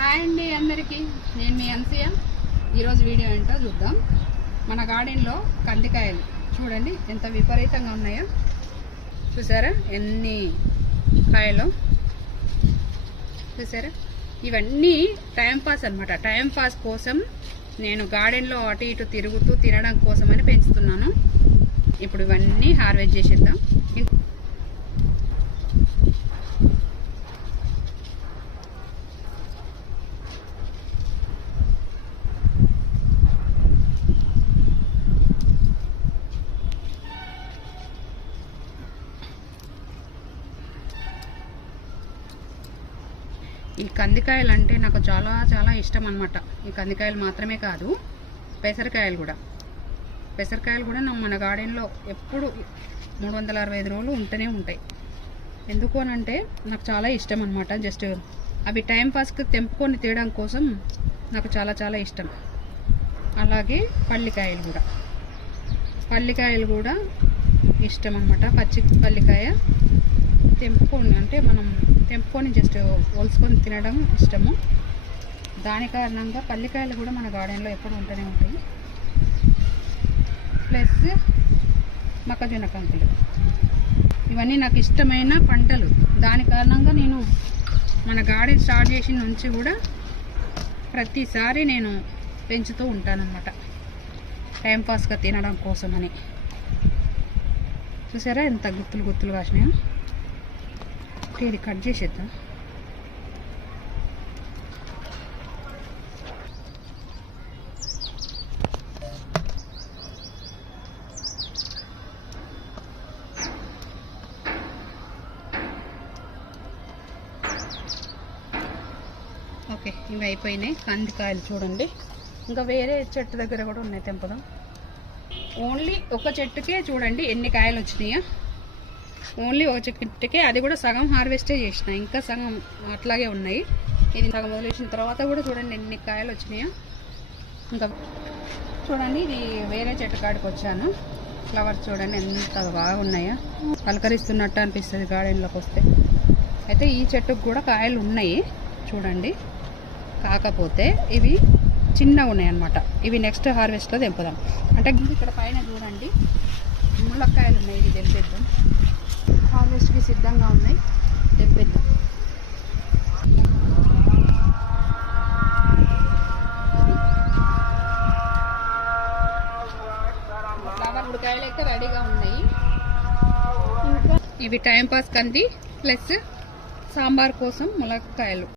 Hi అండి అందరికీ. నేను మీ అన్సూయ ఈరోజు వీడియో ఏంటో చూద్దాం. మన గార్డెన్లో కందికాయలు. చూడండి ఎంత విపరీతంగా ఉన్నాయో. చూసారా? ఎన్ని కాయలు? చూసారా? ఇవన్నీ టైంపాస్ అనమాట టైంపాస్ కోసం నేను గార్డెన్లో అటు ఇటు తిరుగుతూ తినడం కోసమని పెంచుతున్నాను. ఇప్పుడు ఇవన్నీ హార్వెస్ట్ చేసేద్దాం. ఈ కందికాయలు అంటే నాకు చాలా చాలా ఇష్టం అనమాట ఈ కందికాయలు మాత్రమే కాదు పెసరకాయలు కూడా. పెసరకాయలు కూడా నా మన గార్డెన్లో ఎప్పుడు మూడు వందల అరవై ఐదు రోజులు ఉంటూనే ఉంటాయి. ఎందుకు అని అంటే నాకు చాలా ఇష్టం అనమాట జస్ట్ అవి టైం పాస్కి తెంపుకొని తీయడం కోసం నాకు చాలా చాలా ఇష్టం. అలాగే పల్లికాయలు కూడా. పల్లికాయలు కూడా ఇష్టం అనమాట పచ్చి పల్లికాయ తెంపుకొని అంటే మనం తెంపుకొని జస్ట్ ఒలుసుకొని తినడం ఇష్టము. దాని కారణంగా పల్లికాయలు కూడా మన గార్డెన్లో ఎప్పుడు ఉంటూనే ఉంటాయి. ప్లస్ మొక్కజొన్న కంకులు. ఇవన్నీ నాకు ఇష్టమైన పంటలు. దాని కారణంగా నేను మన గార్డెన్ స్టార్ట్ చేసిన నుంచి కూడా ప్రతిసారి నేను పెంచుతూ ఉంటానన్నమాట. టైంపాస్గా తినడం కోసమని. చూసారా ఎంత గుత్తులు గుత్తులు కాసినాయో? ఓకే ఇది కట్ చేసేద్దాం ఓకే ఇవి అయిపోయినాయి కందికాయలు చూడండి ఇంకా వేరే చెట్టు దగ్గర కూడా ఉన్నాయి తెంపదాం. ఓన్లీ ఒక చెట్టుకే చూడండి ఎన్ని కాయలు వచ్చినాయో. ఓన్లీ ఒక చెట్టుకే అది కూడా సగం హార్వెస్టే చేసిన. ఇంకా సగం అట్లాగే ఉన్నాయి. ఇది సగం వదిలేసిన తర్వాత కూడా చూడండి ఎన్ని కాయలు వచ్చినాయో. ఇంకా చూడండి ఇది వేరే చెట్టు కాడికి వచ్చాను. ఫ్లవర్స్ చూడండి ఎంత బాగా ఉన్నాయో పలకరిస్తున్నట్టు అనిపిస్తుంది గార్డెన్లోకి వస్తే. అయితే ఈ చెట్టుకు కూడా కాయలు ఉన్నాయి. చూడండి. కాకపోతే ఇవి చిన్నగా ఉన్నాయి అనమాట ఇవి నెక్స్ట్ హార్వెస్ట్లో తెంపుదాం. అంటే ఇక్కడ పైన చూడండి. ములక్కాయలు ఉన్నాయి ఇవి తెంపేద్దాం. హార్వెస్ట్కి సిద్ధంగా ఉన్నాయి. తెంపేద్దాం ఫ్లవర్ అయితే రెడీగా ఉన్నాయి. ఇవి టైం పాస్ కంది ప్లస్ సాంబార్ కోసం ములక్కాయలు.